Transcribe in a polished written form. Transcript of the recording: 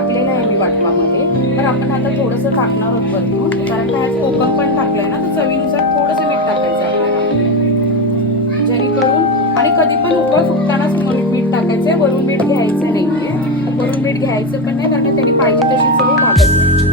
टाकलेलं आहे मी वाटपामध्ये, तर आपण आता थोडंसं टाकणार आहोत वरतून, कारण काय कोकम पण टाकलंय ना, तर चवीनुसार थोडंसं मीठ टाकायचं आपल्याला, जेणेकरून. आणि कधी पण उकळ फुटतानाच मीठ टाकायचंय, वरून मीठ घ्यायचं नाहीये. वरून मीठ घ्यायचं पण नाही, कारण त्यांनी पाहिजे तशी चव लागत नाही.